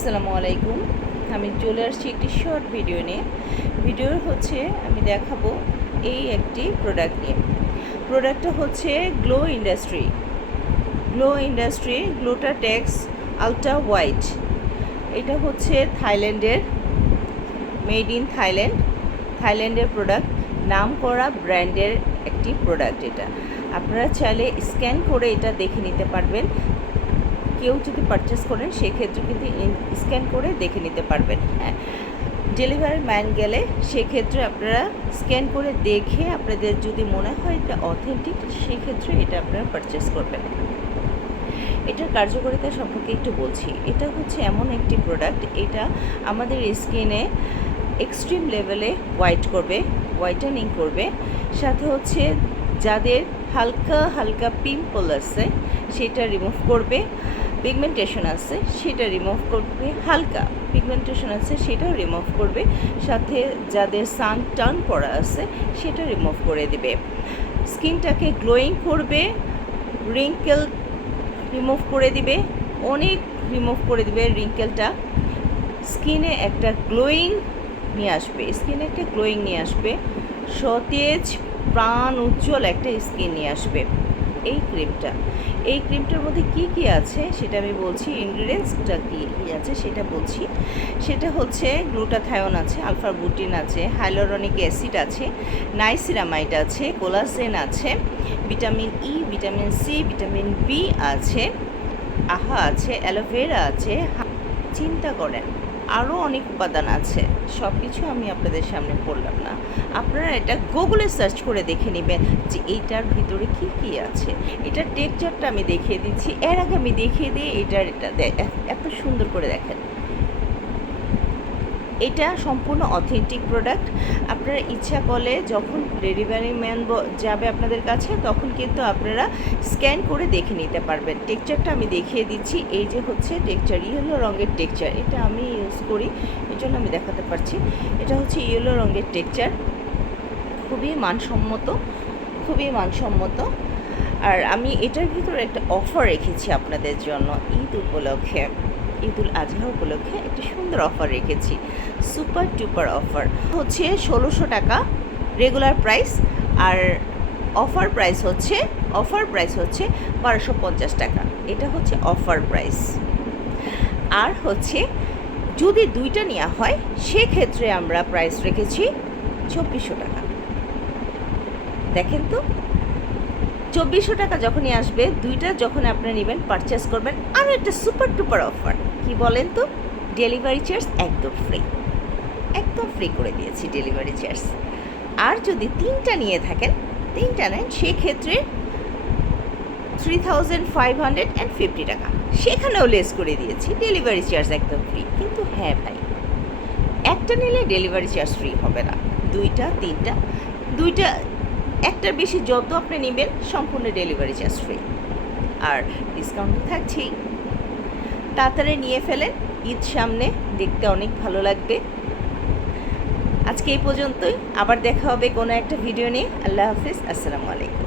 আসসালামু আলাইকুম। আমি চলে আসছি একটি শর্ট ভিডিও নিয়ে। ভিডিও হচ্ছে আমি দেখাবো এই একটি প্রোডাক্ট নিয়ে। প্রোডাক্টটা হচ্ছে গ্লো ইন্ডাস্ট্রি গ্লুটাটেক্স আলট্রা হোয়াইট। এটা হচ্ছে থাইল্যান্ডের, মেড ইন থাইল্যান্ডের প্রোডাক্ট, নাম করা ব্র্যান্ডের একটি প্রোডাক্ট। এটা আপনারা চাইলে স্ক্যান করে এটা দেখে নিতে পারবেন। কেউ যদি পারচেস করেন সেক্ষেত্রে কিন্তু স্ক্যান করে দেখে নিতে পারবেন। হ্যাঁ, ডেলিভারি ম্যান গেলে সেক্ষেত্রে আপনারা স্ক্যান করে দেখে আপনাদের যদি মনে হয় এটা অথেন্টিক সেক্ষেত্রে এটা আপনারা পারচেস করবেন। এটার কার্যকারিতা সম্পর্কে একটু বলছি। এটা হচ্ছে এমন একটি প্রোডাক্ট, এটা আমাদের স্কিনে এক্সট্রিম লেভেলে হোয়াইটেনিং করবে, সাথে হচ্ছে যাদের হালকা পিম্পল আছে সেটা রিমুভ করবে, পিগমেন্টেশন আছে সেটা রিমুভ করবে, হালকা পিগমেন্টেশন আছে সেটাও রিমুভ করবে, সাথে যাদের সান টার্ন করা আছে সেটা রিমুভ করে দেবে। স্কিনটাকে গ্লোয়িং করবে, রিঙ্কেল রিমুভ করে দিবে, অনেক রিমুভ করে দিবে রিঙ্কেলটা। স্কিনে একটা গ্লোয়িং নিয়ে আসবে, সতেজ প্রাণ উজ্জ্বল একটা স্কিন নিয়ে আসবে এই ক্রিমটার মধ্যে কি আছে সেটা আমি বলছি। ইনগ্রিডিয়েন্টসটা কি আছে সেটা বলছি। সেটা হচ্ছে গ্লুটাথায়োন আছে, আলফা বুটিন আছে, হাইলোরনিক অ্যাসিড আছে, নাইসিরামাইড আছে, কোলাজেন আছে, vitamin E, vitamin C, vitamin B আছে, আহা আছে, অ্যালোভেরা আছে। চিন্তা করেন আরও অনেক উপাদান আছে, সব কিছু আমি আপনাদের সামনে বললাম না। আপনারা এটা গুগলে সার্চ করে দেখে নেবেন যে এইটার ভিতরে কি আছে। এটার টেক্সচারটা আমি দেখিয়ে দিচ্ছি, এর আগে আমি দেখিয়ে দিই এটা এত সুন্দর করে দেখেন। এটা সম্পূর্ণ অথেন্টিক প্রোডাক্ট। আপনারা ইচ্ছা করলে যখন ডেলিভারি ম্যান যাবে আপনাদের কাছে তখন কিন্তু আপনারা স্ক্যান করে দেখে নিতে পারবেন। টেক্সচারটা আমি দেখিয়ে দিচ্ছি। এই যে হচ্ছে টেক্সচার, ইয়েলো রঙের টেক্সচার, এটা আমি ইউজ করি এই জন্য আমি দেখাতে পারছি। এটা হচ্ছে ইয়েলো রঙের টেক্সচার, খুবই মানসম্মত। আর আমি এটার ভিতরে একটা অফার রেখেছি আপনাদের জন্য ঈদুল আজহা উপলক্ষে একটা সুন্দর অফার রেখেছি, সুপার ডুপার অফার। হচ্ছে 1600 টাকা রেগুলার প্রাইস, আর অফার প্রাইস হচ্ছে 1250 টাকা। এটা হচ্ছে অফার প্রাইস। আর হচ্ছে যদি দুইটা নেওয়া হয় সেক্ষেত্রে আমরা প্রাইস রেখেছি 2400 টাকা। দেখেন তো, 2400 টাকা যখনই আসবে, দুইটা যখন আপনারা নেবেন পারচেস করবেন, আরও একটা সুপার ডুপার অফার। কি বলেন তো, ডেলিভারি চার্জ একদম ফ্রি করে দিয়েছি ডেলিভারি চার্জ। আর যদি তিনটা নেন সেক্ষেত্রে 3550 টাকা, সেখানেও লেস করে দিয়েছি, ডেলিভারি চার্জ একদম ফ্রি। কিন্তু হ্যাঁ ভাই, একটা নিলে ডেলিভারি চার্জ ফ্রি হবে না, দুইটা একটার বেশি যত আপনি নেবেন সম্পূর্ণ ডেলিভারি চার্জ ফ্রি, আর ডিসকাউন্ট থাকছেই। তাড়াতাড়ি নিয়ে ফেলেন, ঈদ সামনে, দেখতে অনেক ভালো লাগবে। আজকে এই পর্যন্তই, আবার দেখা হবে কোনো একটা ভিডিও নিয়ে। আল্লাহ হাফিজ, আসসালামু আলাইকুম।